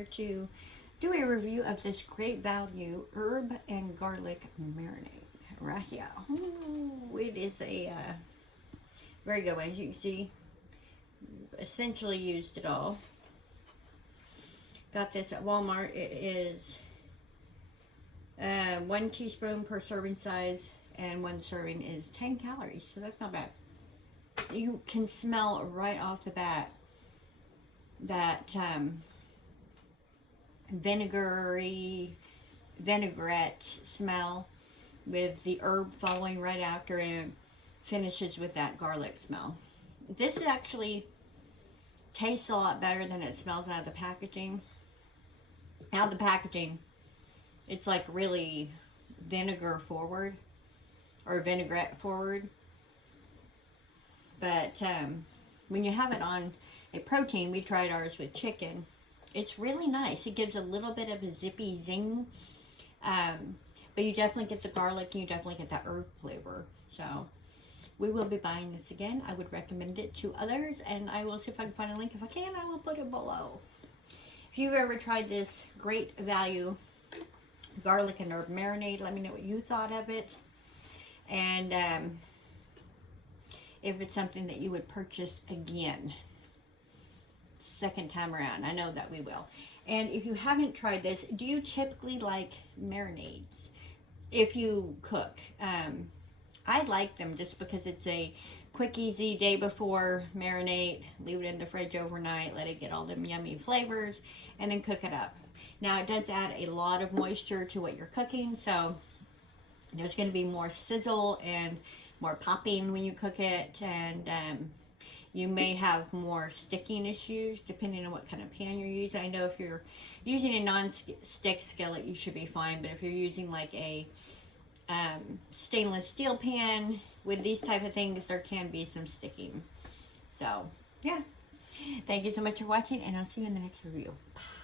here to do a review of this great value herb and garlic marinade right here. Ooh, it is a very good one. As you can see, essentially used it all. Got this at Walmart. It is 1 teaspoon per serving size, and 1 serving is 10 calories, so that's not bad. You can smell right off the bat that vinegary, vinaigrette smell with the herb following right after, and finishes with that garlic smell. This actually tastes a lot better than it smells out of the packaging. Out of the packaging, it's like really vinegar forward or vinaigrette forward. But when you have it on a protein, we tried ours with chicken, it's really nice. It gives a little bit of a zippy zing. But you definitely get the garlic and you definitely get that herb flavor. So we will be buying this again. I would recommend it to others, and I will see if I can find a link. If I can, I will put it below. If you've ever tried this great value garlic and herb marinade, let me know what you thought of it. And if it's something that you would purchase again, second time around. I know that we will. And if you haven't tried this, do you typically like marinades if you cook? I like them just because it's a quick, easy day before marinate. Leave it in the fridge overnight, let it get all them yummy flavors, and then cook it up. Now, it does add a lot of moisture to what you're cooking, so there's going to be more sizzle and more popping when you cook it, and you may have more sticking issues depending on what kind of pan you're using. I know if you're using a non-stick skillet, you should be fine, but if you're using like a stainless steel pan with these type of things, there can be some sticking. So, yeah. Thank you so much for watching, and I'll see you in the next review. Bye.